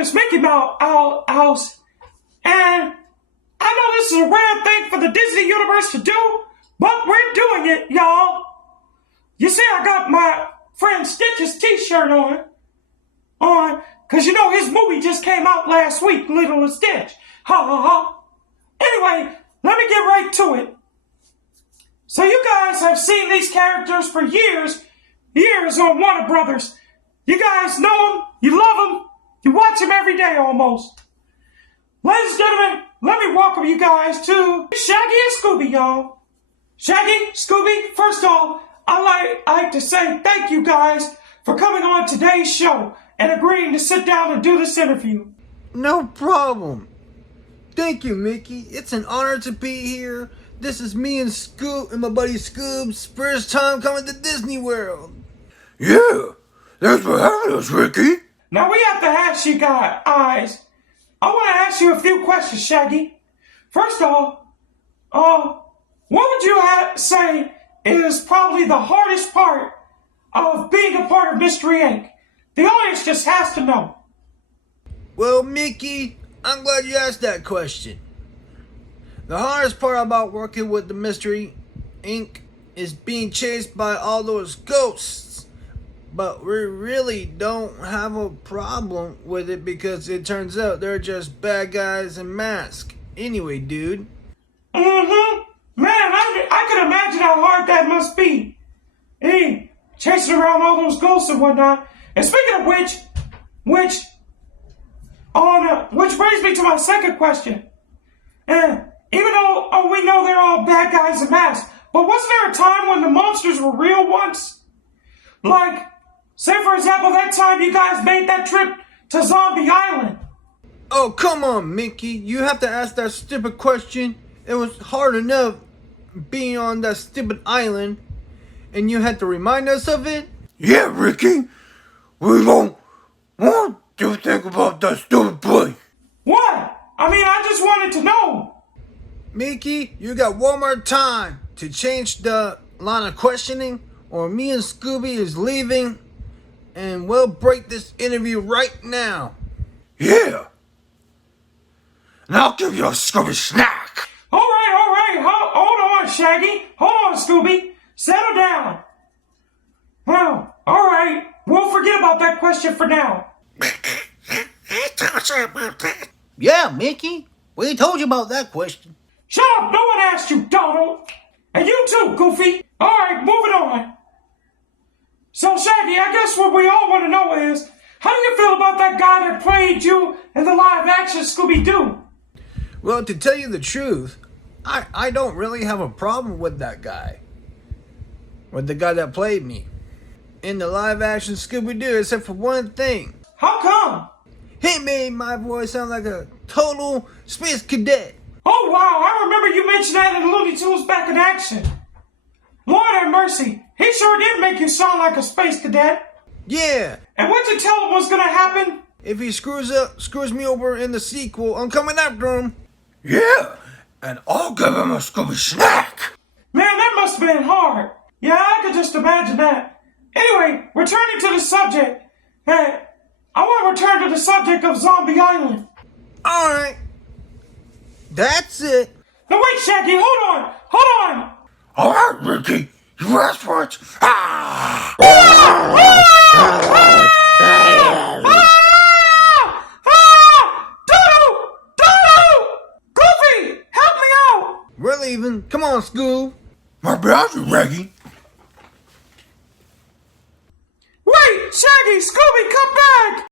is Mickey Mouse, and I know this is a rare thing for the Disney Universe to do, but we're doing it, y'all. You see, I got my friend Stitch's t-shirt on, cause you know his movie just came out last week, Little Stitch. Ha ha ha. Anyway, let me get right to it. So you guys have seen these characters for years on Warner Brothers. You guys know them, you love them, you watch them every day almost. Ladies and gentlemen, let me welcome you guys to Shaggy and Scooby, y'all. Shaggy, Scooby, first of all, I'd like to say thank you guys for coming on today's show and agreeing to sit down and do this interview. No problem. Thank you, Mickey. It's an honor to be here. This is me and Scoop and my buddy Scoob's first time coming to Disney World. Yeah, thanks for having us, Ricky. Now we have to ask you guys, I want to ask you a few questions, Shaggy. First of all, what would you say is probably the hardest part of being a part of Mystery Inc.? The audience just has to know. Well, Mickey, I'm glad you asked that question. The hardest part about working with the Mystery Inc. is being chased by all those ghosts. But we really don't have a problem with it because it turns out they're just bad guys in masks. Anyway, dude. Mm-hmm. Man, I can imagine how hard that must be. Hey, chasing around all those ghosts and whatnot. And speaking of which brings me to my second question. Even though we know they're all bad guys in masks, but wasn't there a time when the monsters were real once? Like, say for example, that time you guys made that trip to Zombie Island. Oh, come on, Mickey. You have to ask that stupid question. It was hard enough being on that stupid island, and you had to remind us of it? Yeah, Ricky. We don't want to think about that stupid place. What? I mean, I just wanted to know. Mickey, you got one more time to change the line of questioning, or me and Scooby is leaving, and we'll break this interview right now. Yeah. And I'll give you a Scooby snack. All right. Hold on, Shaggy. Hold on, Scooby. Settle down. Well, all right. We'll forget about that question for now. Yeah, Mickey. We told you about that question. Shut up! No one asked you, Donald. And you too, Goofy. All right, moving on. So, Shaggy, I guess what we all want to know is, how do you feel about that guy that played you in the live-action Scooby-Doo? Well, to tell you the truth, I don't really have a problem with that guy. With the guy that played me. In the live-action Scooby-Doo, except for one thing. How come? He made my voice sound like a total space cadet. Oh, wow, I remember you mentioned that in Looney Tunes Back in Action. Lord have mercy, he sure did make you sound like a space cadet. Yeah. And what'd you tell him was gonna happen? If he screws me over in the sequel, I'm coming after him. Yeah, and I'll give him a Scooby snack. Man, that must have been hard. Yeah, I could just imagine that. Anyway, returning to the subject. Hey, I want to return to the subject of Zombie Island. Alright. That's it. Now wait, Shaggy, hold on. All right, Ricky. You asked for it. Ah! Dodo! Goofy, help me out! We're leaving. Come on, Scoob. My brother, Reggie. Wait, Shaggy, Scooby, come back!